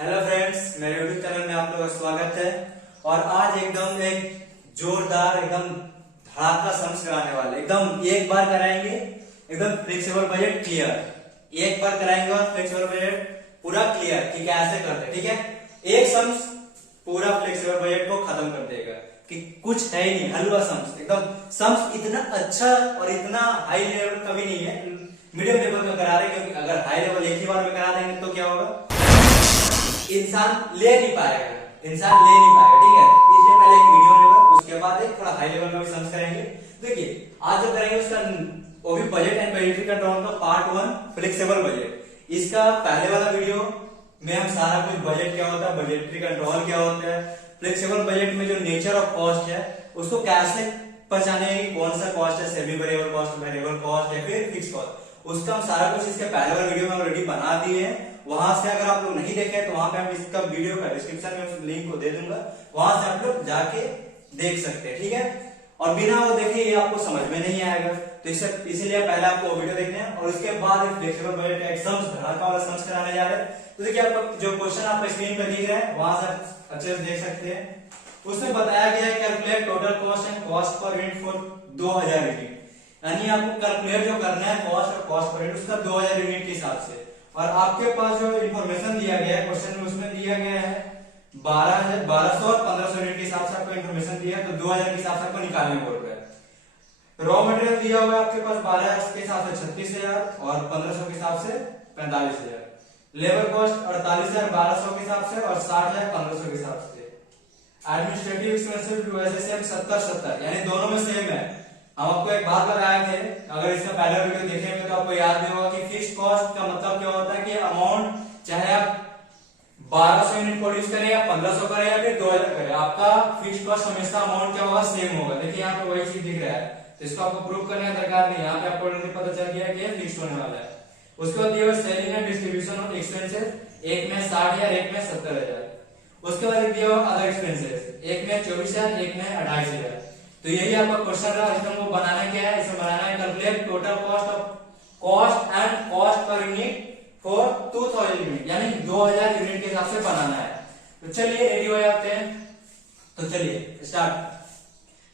Hello friends, मेरे YouTube channel में आप लोगों का स्वागत है। और आज एकदम एक जोरदार एकदम धड़ाका सम्स कराने वाले, एकदम एक बार कराएंगे एकदम फ्लेक्सिबल बजट क्लियर। एक बार कराएंगे और फ्लेक्सिबल बजट पूरा क्लियर कि कैसे करते, ठीक है। एक सम्स पूरा फ्लेक्सिबल बजट को खत्म कर देगा कि कुछ है ही नहीं, हलवा सम्स। एकदम सम्स इतना अच्छा और इतना हाई लेवल कभी नहीं है, मीडियम लेवल का करा रहे हैं। क्योंकि अगर हाई लेवल एक ही बार में करा देंगे तो क्या होगा, इंसान ले नहीं पाएगा, ठीक है। इसलिए पहले एक मीडियम लेवल, उसके बाद एक थोड़ा हाई लेवल में भी समझ करेंगे। देखिए आज जो करेंगे उसका वो भी बजट एंड बजटरी कंट्रोल का पार्ट 1 फ्लेक्सिबल बजट। इसका पहले वाला वीडियो में हम सारा कुछ बजट क्या होता है, बजटरी कंट्रोल क्या होता है, फ्लेक्सिबल बजट में जो नेचर ऑफ कॉस्ट है उसको कैसे पहचाने, कौन सा कॉस्ट है, semi variable cost, variable cost या फिर फिक्स कॉस्ट, उसका हम सारा कुछ इसके पहले वाले वीडियो में ऑलरेडी बना दिए हैं। वहां से अगर आप लोग नहीं देखे तो वहां पे हम इसका वीडियो का डिस्क्रिप्शन में उस लिंक को दे दूंगा, वहां से आप लोग जाके देख सकते हैं, ठीक है। और बिना वो देखे ये आपको समझ में नहीं आएगा, तो इसीलिए पहले आपको वीडियो देखना है और उसके बाद फ्लेक्सिबल बजट का सम्स धड़ाका वाला सम्स कराने जा रहे हैं। तो देखिए आपका जो क्वेश्चन आपको स्क्रीन पर दिख रहा है वहां से अच्छे से देख सकते हैं। उसमें बताया गया है calculate total cost and cost per unit for 2000 unit, यानी आपको कैलकुलेट जो करना है कॉस्ट और कॉस्ट पर यूनिट उसका 2000 यूनिट के हिसाब से। और आपके पास जो इंफॉर्मेशन दिया गया है क्वेश्चन में, उसमें दिया गया है 1200 और 1500 यूनिट के हिसाब से आपको इंफॉर्मेशन दिया है, तो 2000 के हिसाब से आपको निकालने बोल रहा है। रॉ मटेरियल दिया हुआ है आपके पास 12 के हिसाब से 36,000 और 1500 के हिसाब से 45,000। लेबर कॉस्ट 48,000 1200 के हिसाब से और 60,000 1500 के हिसाब से। एडमिनिस्ट्रेटिव एक्सपेंसेस वैसे सेम 70-70, यानी दोनों में सेम है। हम आपको एक बात बताए थे, अगर इसका पहला वीडियो देखेंगे तो आपको याद भी होगा कि फिक्स कॉस्ट का मतलब क्या होता है कि अमाउंट चाहे आप 1200 यूनिट प्रोड्यूस करें या 1500 करें या फिर 2000 करें, आपका फिक्स कॉस्ट हमेशा अमाउंट क्या होगा, सेम होगा। देखिए यहाँ पे वही चीज दिख रहा है, तो इसको आपको प्रूव करने का दरकार नहीं, यहाँ पे आपको पता चल गया कि फिक्स होने वाला है। उसके बाद दिया selling and distribution of expenses, एक में 60,000 एक में 70,000। उसके बाद दिया हुआ अदर एक्सपेंसेस, एक में 24,000 एक में 28,000। तो यही आपका क्वेश्चन रहा। इसमें वो बनाना क्या है, इसे बनाना है calculate total cost and cost per unit for 2000 unit, यानी 2000 यूनिट के हिसाब से बनाना है। तो चलिए रेडी हो जाते हैं, तो चलिए स्टार्ट।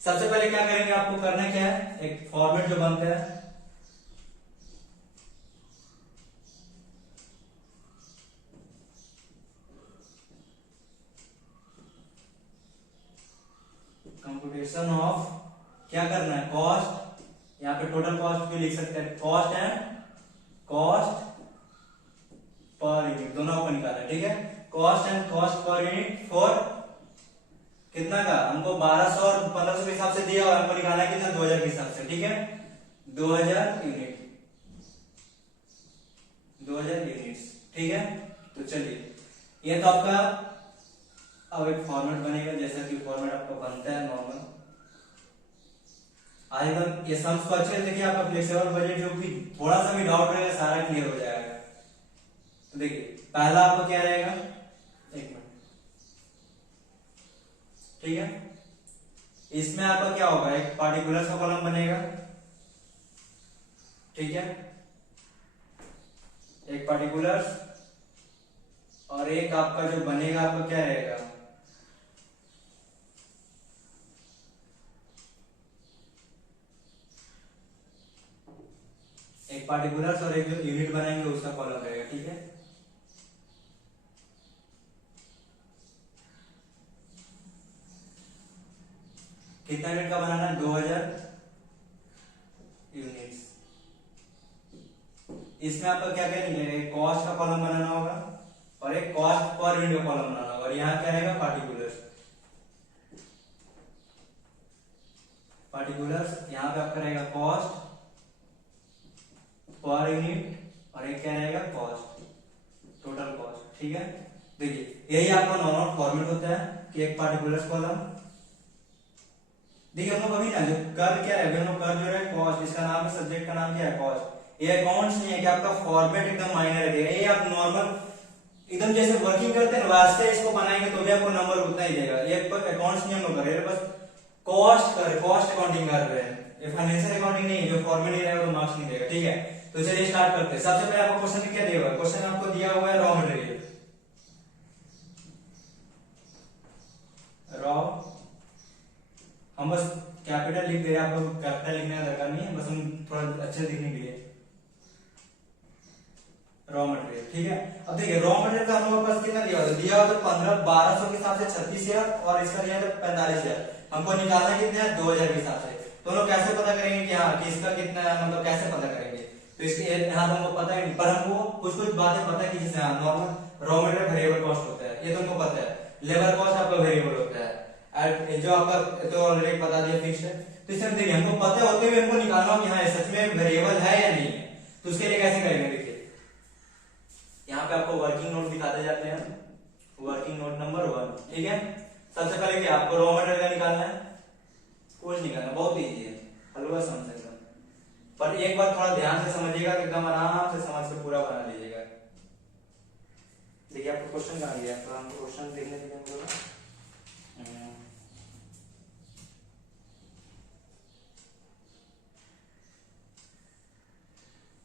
सबसे पहले क्या करेंगे, आपको करना क्या है, एक फॉर्मेट जो बनता है कंप्यूटेशन ऑफ, क्या करना है, कॉस्ट, यहाँ पे टोटल कॉस्ट भी लिख सकते हैं, cost and cost per unit, दोनों को निकालना है, ठीक है। Cost and cost per unit for कितना का, हमको 1200 और 1500 के हिसाब से दिया हुआ, हमको निकालना है कितना, 2000 के हिसाब से, ठीक है। 2000 यूनिट, 2000 यूनिट्स, ठीक है। तो चलिए ये तो आपका अब एक फॉर्मेट बनेगा, जैसा कि फॉर्मेट आपका बनता है नॉर्मल। आज तक ये सम्स को अच्छे से देखिए, आपका फ्लेक्सिबल बजट जो भी थोड़ा सा भी डाउट रहेगा सारा क्लियर हो जाएगा। तो देखिए पहला आपका क्या रहेगा, एक मिनट, ठीक है। इसमें आपका क्या होगा, एक पार्टिकुलर्स का कॉलम बनेगा, ठीक है, एक पार्टिकुलर्स, और एक आपका जो बनेगा आपका क्या रहेगा, एक पार्टिकुलर्स और एक जो यूनिट बनाएंगे उसका कॉलम रहेगा, ठीक है। कितना यूनिट का बनाना है, 2000 यूनिट्स। इसमें आपका क्या करेंगे, एक कॉस्ट का कॉलम बनाना होगा और एक कॉस्ट पर यूनिट का कॉलम बनाना होगा, और यहाँ क्या रहेगा, पार्टिकुलर्स। यहाँ पे आपका रहेगा कॉस्ट पर यूनिट और एक क्या रहेगा, कॉस्ट, टोटल कॉस्ट, ठीक है। देखिए यही आपका नॉर्मल फॉर्मेट होता है कि एक पार्टिकुलर्स कॉलम। देखिए हम लोग अभी ना जो कर क्या है, हम लोग कर जो है कॉस्ट, इसका नाम है, सब्जेक्ट का नाम क्या है, कॉस्ट। ये अकाउंट्स नहीं है कि आपका फॉर्मेट एकदम मायने रखेगा, ये आप नॉर्मल एकदम जैसे वर्किंग करते हैं वैसे इसको बनाएंगे तो भी आपको नंबर उतना ही देगा। ये अकाउंट्स नहीं हम लोग कर रहे हैं, बस कॉस्ट अकाउंटिंग कर रहे हैं, ये फाइनेंशियल अकाउंटिंग नहीं है। जो फॉर्मेट नहीं रहेगा तो मार्क्स नहीं देगा, ठीक है। तो चलिए स्टार्ट करते हैं। सबसे पहले आपको क्वेश्चन क्या दिया हुआ है, क्वेश्चन आपको दिया हुआ है रॉ मटेरियल, ये आपको कैपिटल लिखने का दरकार नहीं है, बस हम थोड़ा अच्छे दिखने के लिए। रॉ मटेरियल, ठीक है। अब देखिए रॉ मटेरियल का हम लोग पास कितना दिया हुआ तो 1200 के हिसाब से 36,000 और इसका दिया था 45,000। हमको निकालना कितना है 2,000 के हिसाब से। तो हम लोग कैसे पता करेंगे कि हाँ कि इसका कितना है, मतलब कैसे पता करेंगे? तो इसके यहाँ तो हमको पता है, पर हमको कुछ कुछ बातें पता है कि जैसे normal raw material variable cost होता है, ये तो हमको पता है। लेबर कॉस्ट आपका वेरिएबल होता है, और जो आपका तो ऑलरेडी बता दिया फिक्स है। तो इसमें देखिए हमको पता होते हुए हमको निकालना हो कि हाँ सच में वेरिएबल है या नहीं है। तो उसके लिए कैसे करेंगे? देखिए यहाँ पे आपको वर्किंग नोट दिखाते जाते हैं, वर्किंग नोट नंबर 1, ठीक है। सबसे पहले क्या आपको रॉ मटेरियल का निकालना है, कुछ निकालना बहुत इजी है, हलवा समझ सकते। पर एक बार थोड़ा ध्यान से समझिएगा, एकदम आराम से समझ के पूरा बना लीजिएगा। देखिए आपको क्वेश्चन कहाँ गया, तो हमको क्वेश्चन देखने के लिए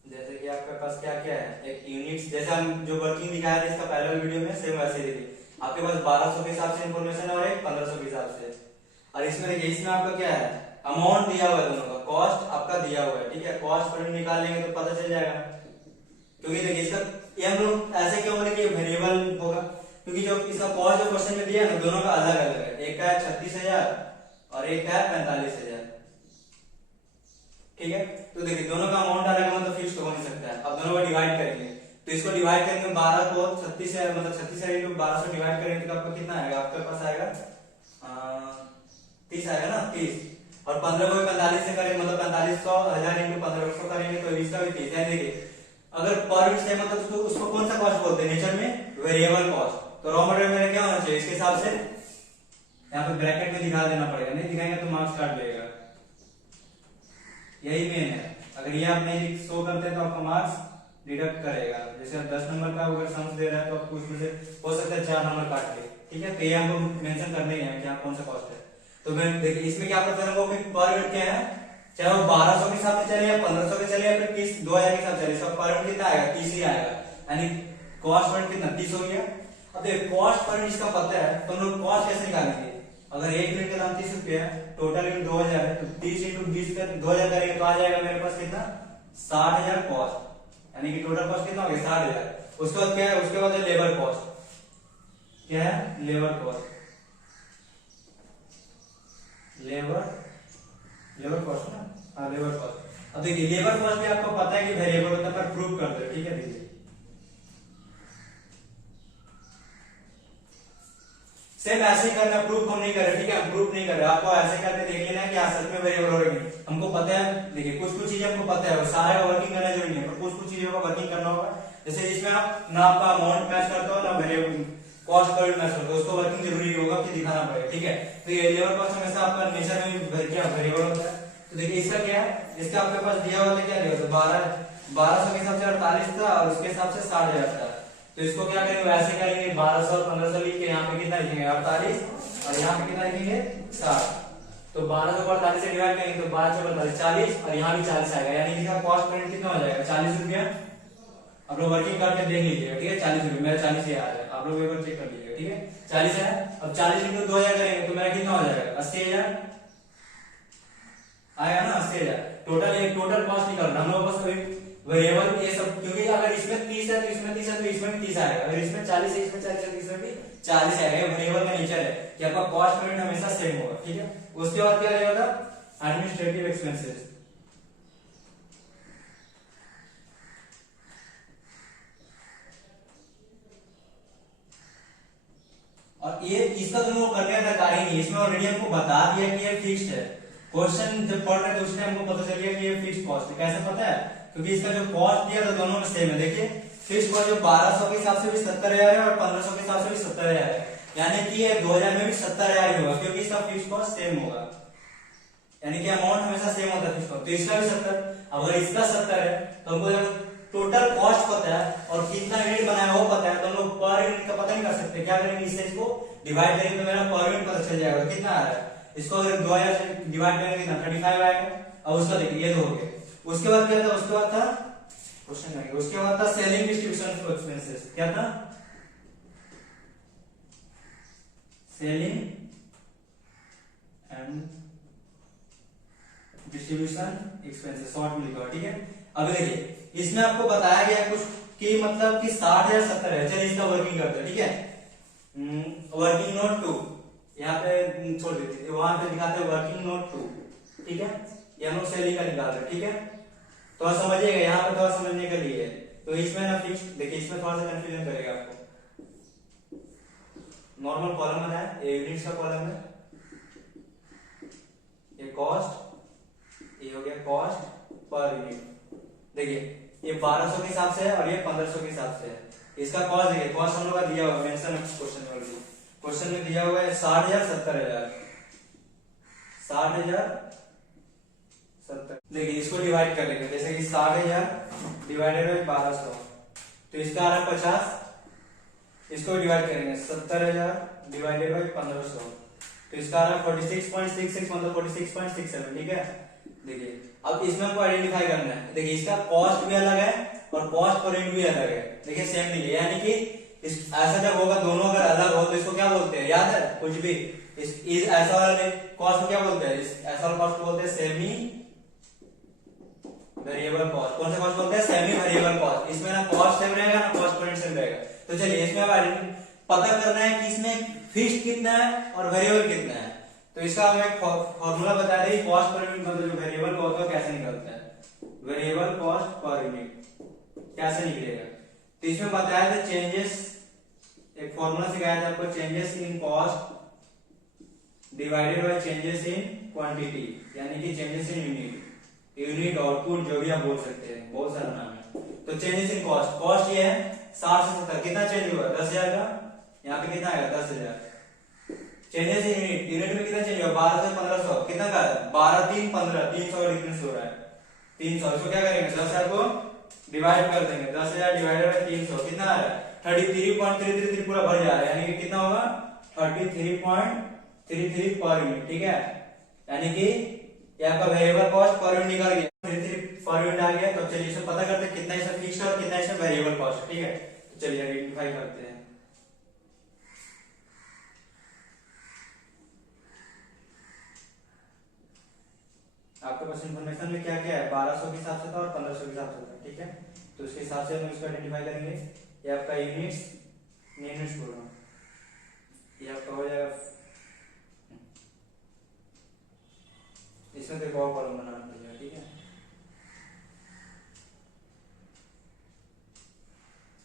जैसे कि आपके पास क्या क्या है, एक यूनिट्स, जैसे हम जो वर्किंग दिखाया था इसका पहले वीडियो में, सेम वैसे ही देखिए आपके पास 1200 के हिसाब से इंफॉर्मेशन है और एक 1500 के हिसाब से। और इसमें देखिए इसमें आपका क्या है, अमाउंट दिया हुआ है दोनों का, कॉस्ट आपका दिया हुआ है, ठीक है। कॉस्ट पर निकाल लेंगे तो पता चल जाएगा, क्योंकि देखिए इसका ये हम लोग ऐसे क्यों बोले कि वेरिएबल होगा, क्योंकि जो इसका कॉस्ट जो क्वेश्चन में दिया है ना दोनों का अलग अलग है, एक का है 36,000 और एक का है 45,000, ठीक है। तो देखिए दोनों का अमाउंट अलग है, मतलब फिक्स तो हो नहीं सकता है। अब दोनों को डिवाइड करेंगे, तो इसको डिवाइड करेंगे 12 को 36 से, मतलब 36 से 12 से डिवाइड करेंगे तो आपका कितना आएगा, आपके पास आएगा 30 आएगा ना, 30। और 15 को 45 से करेंगे, मतलब 4500 1000 इंटू 1500 करेंगे तो इसका भी 30 है। देखिए अगर पर यूनिट है मतलब उसको कौन सा कॉस्ट बोलते हैं नेचर में, वेरिएबल कॉस्ट। तो रॉ मटेरियल में क्या होना चाहिए, इसके हिसाब से यहाँ पे ब्रैकेट में दिखा देना पड़ेगा, नहीं दिखाएंगे तो मार्क्स काट लेगा, यही मेन है। अगर ये आप नहीं शो करते हैं तो आपका मार्क्स डिडक्ट करेगा। जैसे 10 नंबर का अगर सम्स दे रहा है तो आपको उसमें से हो सकता है 4 नंबर काट ले, ठीक है। तो ये हमको मेंशन करने ही है कि कौन सा कॉस्ट है। तो मैं देखिए इसमें क्या पता चलेगा पर यूनिट क्या है, चाहे वो 1200 के हिसाब से चले या 1500 के चले या फिर 2000 के हिसाब से चले, इसका पर यूनिट कितना आएगा, 30 ही आएगा, यानी कॉस्ट पर यूनिट कितना 30 हो गया। अब देखिए कॉस्ट पर यूनिट इसका पता है तो हम लोग कॉस्ट कैसे निकालेंगे, अगर एक यूनिट का दाम 30 रुपया है, टोटल यूनिट 2000 है, तो 30 इंटू 20 कर 2000 करेंगे तो आ जाएगा मेरे पास कितना 60,000 कॉस्ट, यानी कि टोटल कॉस्ट कितना हो गया 60,000। उसके बाद क्या है, उसके बाद है लेबर कॉस्ट, क्या है लेबर कॉस्ट, लेबर कॉस्ट ना, हाँ लेबर कॉस्ट। अब देखिए लेबर कॉस्ट भी आपको पता है कि वेरिएबल होता है, पर प्रूव कर दो, ठीक है। देखिए सेम ऐसे ही करना, प्रूफ हम नहीं कर रहे, ठीक है, हम प्रूफ नहीं कर रहे, आपको ऐसे करके देख लेना है कि सच में वेरिएबल हो रही है। हमको पता है, देखिए कुछ कुछ चीजें हमको पता है, सारे का वर्किंग करना जरूरी नहीं है, पर कुछ कुछ चीजों का वर्किंग करना होगा। जैसे इसमें आप ना आपका अमाउंट मैच करते हो ना वेरिएबल कॉस्ट पर मैच करते हो, उसको वर्किंग जरूरी होगा कि दिखाना पड़ेगा, ठीक है। तो ये लेबर कॉस्ट हमेशा आपका नेचर में क्या वेरिएबल होता है। तो देखिए इसका क्या है, इसका आपके पास दिया हुआ था, क्या दिया था 1200 के हिसाब से 48 था और उसके हिसाब से 60,000 था। तो इसको क्या करेंगे, वैसे करेंगे 1200 और 1500 लिख के यहाँ पे कितना लिखेंगे 48 और यहाँ पे कितना लिखेंगे 60। तो 1200 को 48 से डिवाइड करेंगे तो 12 4 48 40 और यहाँ भी 40 आएगा, यानी इसका कॉस्ट पर यूनिट कितना हो जाएगा 40 रुपया। आप लोग वर्किंग करके देख लीजिएगा, ठीक है। 40 रुपये मेरा 40 ही आ रहा है, आप लोग एक बार चेक कर लीजिएगा, ठीक है 40 है। अब 40 इंटू 2000 करेंगे तो मेरा कितना हो जाएगा 80,000 आएगा ना, 80,000। टोटल कॉस्ट निकल रहा है हम लोग बस अभी वेरिएबल ये सब, क्योंकि अगर इसमें 30 है तो इसमें 30 है तो इसमें भी 30 आएगा, अगर इसमें 40 है इसमें 40 है तो इसमें भी 40 आएगा। वेरिएबल का नेचर है कि आपका कॉस्ट पर यूनिट हमेशा सेम होगा, ठीक है। उसके बाद क्या रहेगा एडमिनिस्ट्रेटिव एक्सपेंसेस, और ये इसका तो करने का दरकार ही नहीं, इसमें ऑलरेडी हमको बता दिया कि ये फिक्स्ड है। क्वेश्चन जब पढ़ रहे थे उस टाइम हमको पता चल गया कि ये फिक्स्ड कॉस्ट है। कैसे पता है, क्योंकि इसका जो कॉस्ट दिया था दोनों में सेम है। देखिए फिक्स्ड कॉस्ट जो 1200 के हिसाब से भी 70,000 है और 1500 के हिसाब से भी 70,000 है, यानी कि ये 2000 में भी 70,000 ही होगा, क्योंकि इसका फिक्स्ड कॉस्ट सेम होगा, यानी कि अमाउंट हमेशा सेम होता है फिक्स्ड कॉस्ट। तो इसका भी 70, अगर इसका 70 है तो हमको टोटल कॉस्ट पता है और कितना यूनिट बनाया वो पता है, तो हम लोग पर यूनिट का पता नहीं कर सकते। क्या करेंगे, इससे इसको डिवाइड करेंगे तो मेरा पर यूनिट पता चल जाएगा कितना आ रहा है। इसको अगर 2000 से डिवाइड करेंगे कितना 35 आएगा। अब उसका देखिए ये तो हो गया। उसके बाद क्या था, उसके बाद था क्वेश्चन आएगा, उसके बाद था सेलिंग डिस्ट्रीब्यूशन एक्सपेंसेस। क्या था, selling and distribution expenses short में लिखा, ठीक है। अब देखिए इसमें आपको बताया गया कुछ कि मतलब कि 60 या 70 है। चलिए इसका वर्किंग करते हैं, ठीक है। वर्किंग नोट 2 यहाँ पे छोड़ देते हैं, वहां पे दिखाते हैं वर्किंग नोट 2, ठीक है। ये हम लोग सैलरी का निकाल रहे हैं, ठीक है। थोड़ा समझिएगा, यहाँ पे थोड़ा समझने के लिए तो इसमें ना फिक्स, देखिए इसमें थोड़ा सा कंफ्यूजन करेगा आपको। नॉर्मल कॉलम बनाया, ये यूनिट्स का कॉलम है, ये कॉस्ट, ये हो गया कॉस्ट पर यूनिट। देखिए ये 1200 के हिसाब से है और ये 1500 के हिसाब से है। इसका कॉस्ट देखिए, कॉस्ट हम लोग का दिया हुआ है, मेंशन है क्वेश्चन में दिया हुआ है 60,000 70,000, 60,000 70। देखिए इसको डिवाइड कर लेंगे, जैसे कि 60,000 डिवाइडेड बाई 1200, तो इसका आ रहा है 50। इसको डिवाइड करेंगे 70,000 डिवाइडेड बाई 1500, तो इसका आ रहा है 46.66, मतलब 46.67, ठीक है। देखिए अब इसमें हमको आइडेंटिफाई करना है। देखिए इसका कॉस्ट भी अलग है और कॉस्ट पर यूनिट भी अलग है, देखिए सेम नहीं है, यानी कि इस ऐसा जब होगा दोनों अगर अलग हो तो इसको क्या बोलते हैं, याद है कुछ भी? इस ऐसा वाला कॉस्ट को क्या बोलते हैं, इस ऐसा वाला कॉस्ट को बोलते हैं सेमी वेरिएबल कॉस्ट। कौन सा कॉस्ट बोलते हैं? Semi variable cost. इसमें ना कॉस्ट सेम रहेगा ना कॉस्ट पर यूनिट सेम रहेगा। तो चलिए इसमें अब पता करना है कि इसमें फिक्स्ड कितना है और वेरिएबल कितना है। तो इसका हम एक फॉर्मूला बता दें, कॉस्ट पर यूनिट मतलब जो वेरिएबल कॉस्ट है कैसे निकलता है, वेरिएबल कॉस्ट पर यूनिट कैसे निकलेगा। तो इसमें बताया था चेंजेस, एक फॉर्मूला सिखाया था आपको, changes in cost divided by changes in quantity, यानी कि चेंजेस इन यूनिट आउटपुट जो भी आप बोल सकते हैं, बहुत सारा नाम है। तो चेंजेस इन कॉस्ट, कॉस्ट ये है 60 से 70, कितना चेंज हुआ? 10,000 का, यहाँ पे कितना आएगा 10,000। चेंजेस इन यूनिट में कितना चेंज हुआ? 12 से 1500, कितना का? 12 3 15, 300 डिफरेंस हो रहा है, 300। इसको क्या करेंगे 10,000 को डिवाइड कर देंगे, 10,000 डिवाइडेड बाय 300 कितना आ रहा है? 33.333 पूरा भर जा रहा है, यानी कि कितना होगा 33.33 पर यूनिट, ठीक है। यानी कि ये आपका वेरिएबल कॉस्ट पर यूनिट निकल गया, 33 पर यूनिट आ गया। तो चलिए इसे पता करते हैं कितना इसमें फिक्स्ड और कितना इसमें वेरिएबल कॉस्ट, ठीक है। तो चलिए आइडेंटिफाई करते हैं। आपके पास इंफॉर्मेशन में क्या क्या है, 1200 के हिसाब से था और 1500 के हिसाब से था, ठीक है। तो उसके हिसाब से हम इसको आइडेंटिफाई करेंगे। ये आपका यूनिट्स बोल रहा हूँ, ये आपका हो जाएगा, इसमें तो एक और कॉलम बनाना पड़ेगा, ठीक है।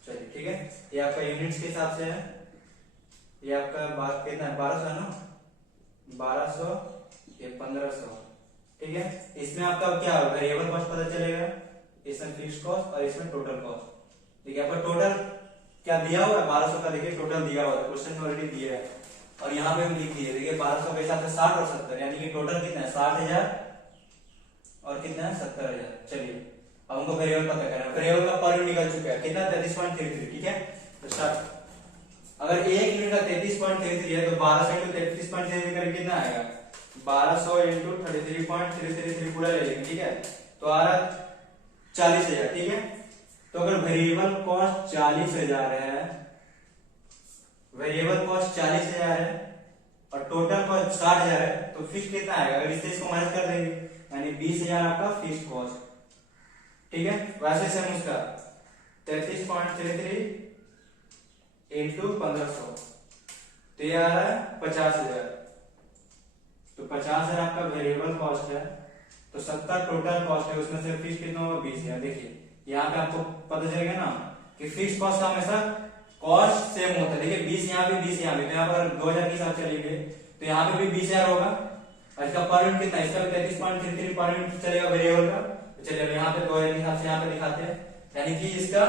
चलिए ठीक है, ये आपका यूनिट्स के हिसाब से है। ये आपका बात कितना है 1200 है ना, 1200, ये 1500, ठीक है। इसमें आपका क्या वेरिएबल कॉस्ट पता चलेगा, इसमें फिक्स्ड कॉस्ट और इसमें टोटल कॉस्ट। देखिए आपका टोटल क्या दिया हुआ है 1200 का, देखिए टोटल दिया हुआ है, क्वेश्चन में ऑलरेडी दिया है और यहाँ पे भी लिख दिए। देखिए 1200 के हिसाब से 60 और 70, यानी कि टोटल कितना है 60,000 और कितना है 70,000। चलिए अब हमको वेरिएबल पता करना है। वेरिएबल का पर यूनिट निकल चुका है, कितना 33.33, ठीक है। तो स्टार्ट। अगर एक यूनिट का 33.33 है तो 1200 इंटू 33.33 करके कितना आएगा, 1200 इंटू 33.333 पूरा ले लेंगे, ठीक है। तो आ रहा 40,000, ठीक है। तो अगर वेरिएबल कॉस्ट 40,000 है, वेरिएबल कॉस्ट 40,000 है और टोटल कॉस्ट 60,000 है, तो फिक्स कितना आएगा? अगर इससे इसको माइनस कर देंगे, यानी 20,000 आपका फिक्स कॉस्ट, ठीक है। वैसे से हम उसका 33.33 इंटू 1500, तो ये आ रहा है 50,000। तो 50,000 आपका वेरिएबल कॉस्ट है, तो 70 टोटल कॉस्ट है, उसमें से फिक्स कितना होगा 20,000। देखिए यहाँ पे आपको पता चलेगा ना कि फिक्स कॉस्ट का हमेशा कॉस्ट सेम होता है। देखिए 20 यहाँ पे 20 यहाँ पे, तो यहाँ पर 2,000 के हिसाब से चलेंगे तो यहाँ पे भी 20,000 होगा। और इसका पर यूनिट कितना है, इसका 33.33 पर यूनिट चलेगा वेरिएबल का। तो चलिए यहाँ पे 2,000 के हिसाब से यहाँ पे दिखाते हैं, यानी कि इसका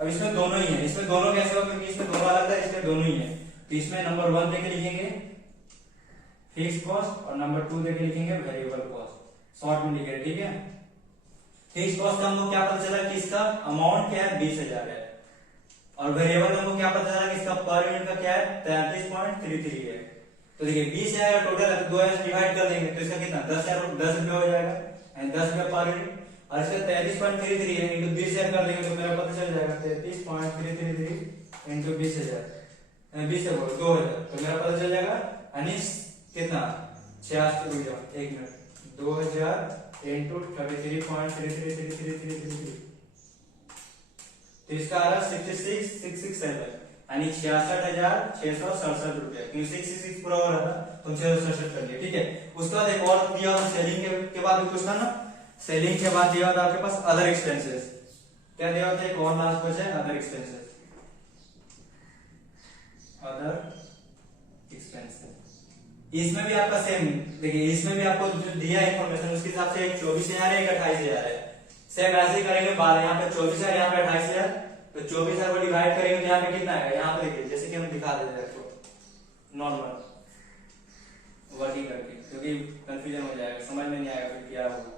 अब इसमें दोनों ही है, इसमें दोनों कैसे होगा क्योंकि इसमें दोनों अलग था, इसमें दोनों ही है। तो इसमें नंबर 1 देके लिखेंगे फिक्स कॉस्ट और नंबर 2 देके लिखेंगे वेरिएबल कॉस्ट, शॉर्ट में लिखेंगे, ठीक है। फिक्स कॉस्ट का हमको क्या पता चला कि इसका अमाउंट क्या है 20,000 है, और वेरिएबल हमको क्या पता चला कि इसका पर यूनिट का क्या है 33.33 है। तो देखिए 20,000 टोटल है, तो 2,000 डिवाइड कर देंगे तो इसका कितना 10,000 10 रुपये हो जाएगा, यानी 10 रुपये पर यूनिट। और इसका 33.33 है इंटू 20,000 कर देंगे तो मेरा पता चल जाएगा 33.333 इंटू 20,000, 20 से 2,000, तो मेरा पता चल जाएगा यानी कितना 66, 1 मिनट 2000 इंटू 33.333333, तो इसका आ रहा 66,667 यानी 66,667 रुपया, क्योंकि 666 पूरा हो रहा था तो 667 कर दिया। ठीक है, उसके बाद एक और दिया सेलिंग के बाद भी कुछ था ना, सेलिंग के बाद दिया था आपके पास अदर एक्सपेंसेस। क्या दिया होता है, एक और लास्ट बचा है अदर एक्सपेंसेस। अदर एक्सपेंसेस इसमें भी आपका सेम, देखिए इसमें भी आपको जो दिया इंफॉर्मेशन उसके हिसाब से एक 24,000 है, एक 28,000 है। सेम ऐसे ही करेंगे, बार यहाँ पे 24,000, यहाँ पे 28,000, तो 24,000 को डिवाइड करेंगे तो यहाँ पे कितना आएगा, यहाँ पे देखिए जैसे कि हम दिखा देते हैं आपको नॉर्मल वर्किंग करके, क्योंकि कंफ्यूजन हो जाएगा, समझ में नहीं आएगा फिर क्या होगा।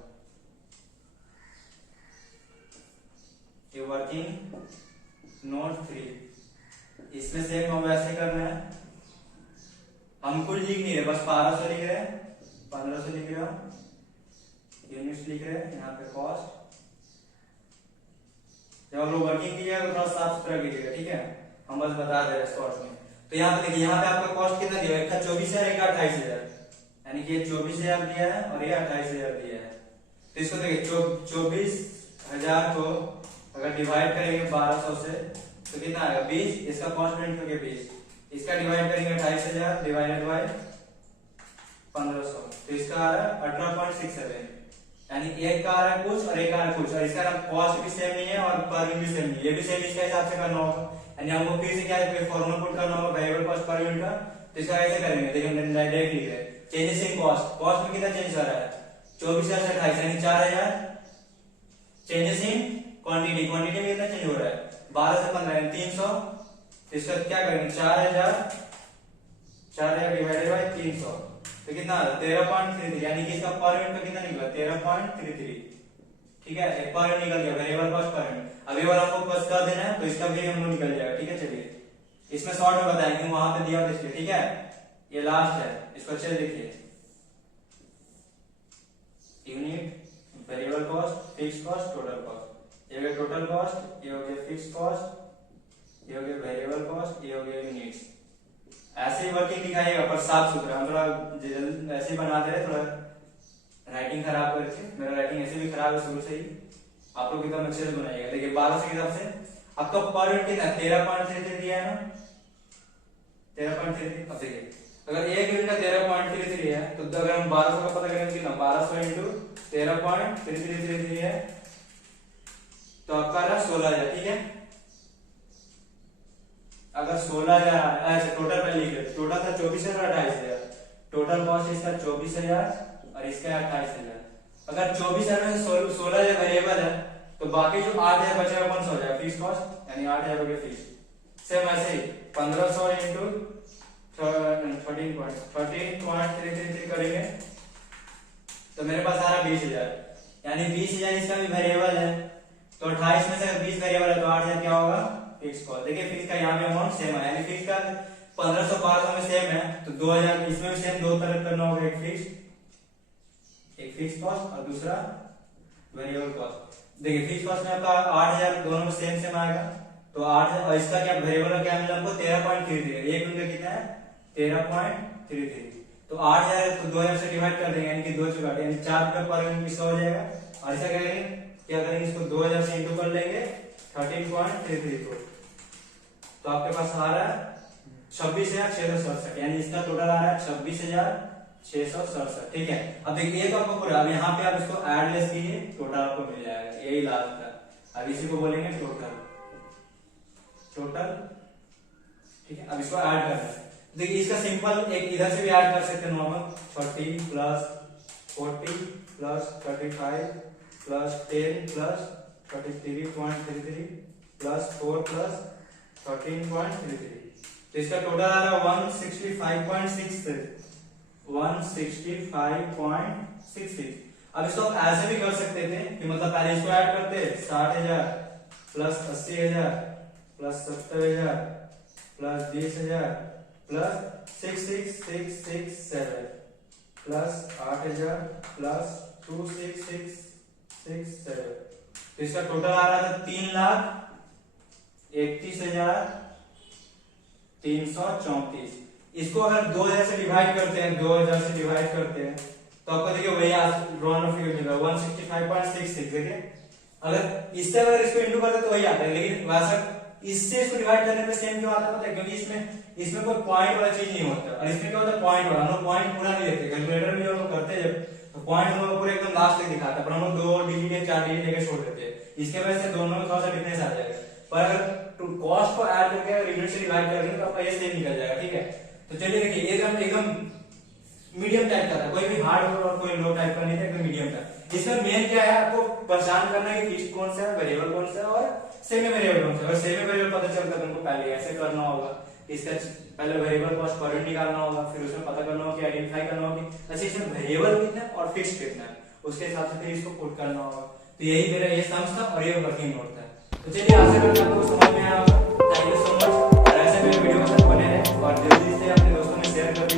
ये वर्किंग नोट 3, इसमें सेम हम वैसे करना है, हम कुछ लिख नहीं रहे, बस 1200 लिख रहे हैं, 1500 लिख रहे हो, यूनिट्स लिख रहे हैं, यहाँ पे कॉस्ट। जब आप लोग वर्किंग कीजिएगा तो थोड़ा साफ सुथरा कीजिएगा, ठीक है, हम बस बता दे रहे हैं शॉर्ट में। तो यहाँ पे देखिए, यहाँ पे आपका कॉस्ट कितना दिया है, एक 24,000, एक 28,000, यानी कि ये 24,000 दिया है और ये 28,000 दिया है। तो इसको देखिए 24,000 को अगर डिवाइड करेंगे 1200 से तो कितना आएगा 20, इसका कॉस्ट प्रिंट करके 20, इसका डिवाइड करेंगे 28,000 डिवाइडेड बाय 1500, तो इसका आ रहा है 18.67, यानी एक का आ रहा है कुछ और एक आ रहा है कुछ, और इसका कॉस्ट भी सेम नहीं है और पर यूनिट भी सेम नहीं है, ये भी सेम इसके हिसाब से करना होगा, यानी हमको फिर से क्या है फॉर्मूला पुट करना होगा वेरिएबल कॉस्ट पर यूनिट का। तो इसका ऐसे करेंगे, देखिए हम डायरेक्ट लिख रहे हैं चेंजेस इन कॉस्ट, कॉस्ट में कितना चेंज हो रहा है 24,000 से 28 यानी 4,000, चेंजेस इन क्वांटिटी, क्वांटिटी में कितना चेंज हो रहा है 12 से 15 यानी 300, इसका क्या करेंगे 4,000 डिवाइडेड बाय 300, तो कितना 13.33, यानी कि इसका पर यूनिट का कितना निकला 13.33। ठीक है, एक पर यूनिट निकल गया वेरिएबल कॉस्ट पर यूनिट। अभी अगर आपको बस कर देना है तो इसका भी हम लोग निकल जाएगा। ठीक है, चलिए इसमें शॉर्ट में बताएंगे, वहां पे दिया इसलिए। ठीक है, ये लास्ट है, इसको अच्छे से देखिए, unit, variable cost, fixed cost, total cost, ये हो गया टोटल कॉस्ट, ये हो गया फिक्स्ड कॉस्ट, ये हो गया वेरिएबल कॉस्ट, ये हो गया यूनिट्स। ऐसे ही वर्किंग दिखाइएगा पर साफ सुथरा, हम थोड़ा ऐसे ही बना दे रहे, थोड़ा राइटिंग खराब करके, मेरा राइटिंग ऐसे भी खराब है शुरू से ही, आप लोग एकदम अच्छे से बनाइएगा। देखिए 1200 के हिसाब से आपका पर यूनिट कितना 13.33 दिया है ना, 13.33। अब देखिए अगर एक यूनिट का 13.33 है तो अगर हम 1200 का पता करेंगे कितना 1200 इंटू 13.3333 है तो आपका रहा 16,000। ठीक है, अगर 16,000 ऐसे टोटल में लिख रहे, टोटल था 24,000 और 28,000, टोटल कॉस्ट इसका 24,000 और इसका 28,000। अगर 24,000 में 16,000 वेरिएबल है तो बाकी जो 8,000 बचेगा कौन सा हो जाएगा फिक्स कॉस्ट, यानी 8,000 हो गया फिक्स। सेम ऐसे ही 1500 इंटू 13.33 करेंगे तो मेरे पास आ रहा 20,000, यानी 20,000 इसका भी वेरिएबल है, तो 28 में से 20 वेरिएबल है तो 8,000 क्या होगा फिक्स कॉस्ट। देखिए फिक्स का यहाँ पे अमाउंट सेम है, यानी फिक्स का 1500 1200 में सेम है तो 2,000 इसमें भी सेम, दो तरह करना होगा, एक फिक्स कॉस्ट और दूसरा वेरिएबल कॉस्ट। देखिए फिक्स कॉस्ट में आपका 8,000 दोनों में सेम आएगा, तो 8,000 और इसका क्या वेरिएबल का क्या मिला हमको 13.33, एक यूनिट कितना है 13.33, तो 8,000 तो 2,000 से डिवाइड कर देंगे, यानी कि 2 चुका यानी 4 रुपए पर यूनिट इसका हो जाएगा। और ऐसा करेंगे क्या करेंगे, इसको 2,000 से इंटू कर लेंगे 13.33 को, तो आपके पास आ रहा है 26,667, यानी इसका टोटल आ रहा है 26,667। ठीक है, अब देखिए एक आपको पूरा, अब यहाँ पे आप इसको ऐड लेस कीजिए, टोटल आपको मिल जाएगा, यही लास्ट है। अब इसी को बोलेंगे टोटल। ठीक है, अब इसको ऐड करना है, देखिए इसका सिंपल एक इधर से भी ऐड कर सकते हैं normal, 30 plus 40 plus 35 plus 10 plus 33.33 plus 4 plus 13.33, तो इसका टोटल आ रहा है 165.66। अब इसको आप ऐसे भी कर सकते थे कि मतलब पहले इसको ऐड करते 60,000 plus 80,000 plus 70,000 plus 20,000 plus 66,667 plus 8,000 plus 26,667, तो इसका टोटल आ रहा था 3,31,334। इसको अगर 2,000 से डिवाइड करते हैं, 2,000 से डिवाइड करते हैं तो तो आपको देखिए वही रॉन फिगर मिल रहा है 165.66। देखिए अगर इससे अगर इसको इंटू करते तो वही आता है, लेकिन वैसा इससे इसको डिवाइड करने पे सेम क्यों आता है पता है? क्योंकि इसमें कोई पॉइंट वाला चीज नहीं होता, और इसमें क्या होता है पॉइंट वाला। हम लोग पॉइंट पूरा नहीं लेते कैलकुलेटर में, जब हम करते हैं जब तो पॉइंट हम लोग पूरे एकदम लास्ट तक दिखाता है, पर हम लोग 2 डिजिट या 4 डिजिट लेके छोड़ देते हैं। इसके वजह से दोनों में थोड़ा सा डिफरेंस आ जाएगा। पर अगर कॉस्ट को ऐड करके यूनिट से डिवाइड करेंगे तो आपका ये सेम निकल जाएगा। ठीक है, तो चलिए देखिए एकदम मीडियम टाइप का था, कोई भी हार्ड और कोई लो टाइप का नहीं था, एकदम मीडियम था। इसमें मेन क्या है, आपको पहचान करना है कि फिक्स्ड कौन सा है, वेरिएबल कौन सा है और सेमी वेरिएबल कौन सा है। अगर सेमी वेरिएबल पता चलता है तुमको पहले ऐसे करना होगा, इसका पहले वेरिएबल कॉस्ट पर यूनिट निकालना होगा, फिर उसमें पता करना होगा कि आइडेंटिफाई करना होगा कि अच्छा इसमें वेरिएबल कितना है और फिक्स्ड कितना है, उसके हिसाब से फिर इसको पुट करना होगा। तो यही मेरा ये सम्स था और ये वर्किंग नोट था। तो चलिए आशा करता हूं आपको समझ में आया होगा। Thank you so much. और ऐसे मेरे वीडियो के साथ बने रहे और जल्दी से अपने दोस्तों में शेयर कर दीजिए।